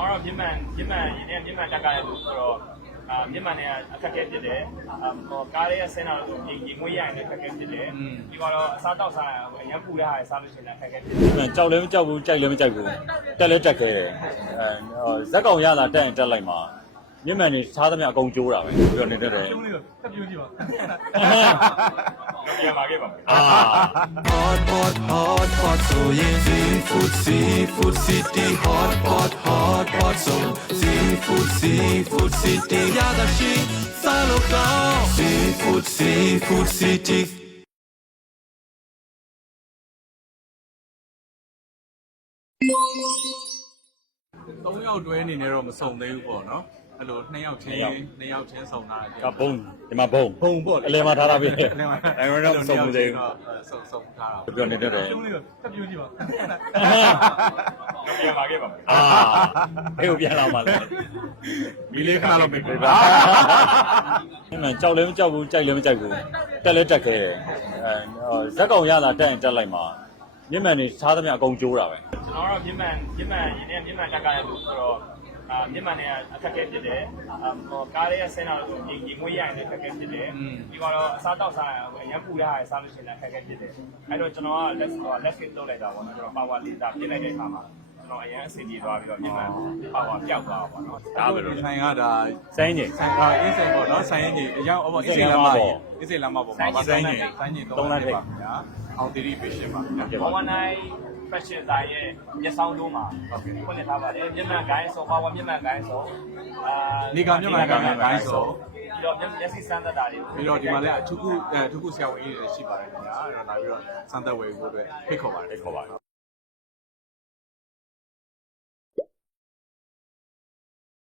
တော်တို့မြန်မာမြန်မာရင်းနဲ့မြန်မာတက်ကလည်းဆိုတော့အာမြန်မာနဲ့အခက်အခဲဖြစ်တယ်အာဟိုကားလေးဆင်းတော့ဒီဒီငွေရရင်လည်းအခက်အခဲဖြစ်တယ်ဒီကတော့အစားတောက်စားအရင်ပူတဲ့ဟာစားလို့ရှိရင်အခက်အခဲဖြစ်တယ်ကြောက်လည်းမကြောက်ဘူးကြိုက်လည်းမကြိုက်ဘူးတက်လည်းတက်ခဲတယ်အဲဇက်ကောင်ရလာတက်ရင်တက်လိုက်မှာ မြင့်မှန်နေစားသမျှအကုန်ကျိုးတာပဲပြီးတော့နေတတ်တယ်တက်ပြူကြည့်ပါရပါခဲ့ပါအာ hot hot hot hot so yeah seafood seafood city hot hot hot hot so seafood seafood city ရတာရှိစားလို့ကောင်း seafood seafood city ၃ယောက်တွဲအနေနဲ့တော့မစုံသေးဘူးပေါ့နော် အဲ့လို၂ယောက်ချင်း၂ယောက်ချင်းစုံတာကဘုံဒီမှာဘုံဘုံပေါ့အလဲမှာထားတာပြီအလဲမှာအဲ့တော့မစုံဘူးသေးဘူးစုံစုံထားတာပြီးတော့နေတတ်တယ်တက်ပြူကြည့်ပါရပါခဲ့ပါအာဘယ်ကိုပြန်လာမှလဲဒီလေးခါတော့မပြေပါမြင့်မှန်ကြောက်လည်းမကြောက်ဘူးကြိုက်လည်းမကြိုက်ဘူးတက်လည်းတက်ခဲတယ်အဲဇက်ကောင်ရလာတက်ရင်တက်လိုက်မှာမြင့်မှန်နေစားသမျှအကုန်ကျိုးတာပဲကျွန်တော်တို့မြန်မာမြန်မာရင်းနဲ့မြန်မာတက်ကလည်းဆိုတော့ အာမြန်မာနဲ့အခက်အခဲဖြစ်တယ်ဟိုကားလေးကဆင်းလာလို့ဒီဒီငွေရရင်လည်းအခက်အခဲဖြစ်တယ်ပြီးတော့အစားတောက်စားရအောင်ရမ်းပူရရစားလို့ရှိရင်အခက်အခဲဖြစ်တယ်အဲ့တော့ကျွန်တော်က let's let's get လုပ်လိုက်တာပေါ့နော်ကျွန်တော် power laser ပြင်လိုက်တဲ့အခါမှာတော့အရင်အစီအပြေသွားပြီးတော့မြန်မာပါဝါပြောက်သွားပါတော့ဒါပဲလို့ဆိုင်ကဒါဆိုင်ကြီးဆိုင်ကအင်းဆိုင်ပေါ့နော်ဆိုင်ကြီးအရောက်အင်းဆိုင်လမ်းမပေါ့အင်းဆိုင်လမ်းမပေါ့ပါဆိုင်ကြီးဆိုင်ကြီးသုံးလမ်းထိပ်ပါဗျာအောင်တီရီပေးရှင်းပါဗျာ1 9 fashion ဆိုင်ရဲ့မျက်ဆောင်တုံးမှာဟုတ်ကဲ့ဖွင့်လှစ်ထားပါတယ်မြန်မာဂိုင်းဆိုပါဝါမြန်မာဂိုင်းဆိုအာနေကမြန်မာဂိုင်းဂိုင်းဆိုပြီးတော့မျက်စိစမ်းသက်တာတွေပြီးတော့ဒီမှာလည်းအထူးခုအထူးခုဆရာဝန်ကြီးတွေရှိပါတယ်ခင်ဗျာအဲ့တော့နောက်ပြီးတော့စမ်းသက်ဝယ်ဖို့အတွက်ဖိတ်ခေါ်ပါတယ်ဖိတ်ခေါ်ပါတယ်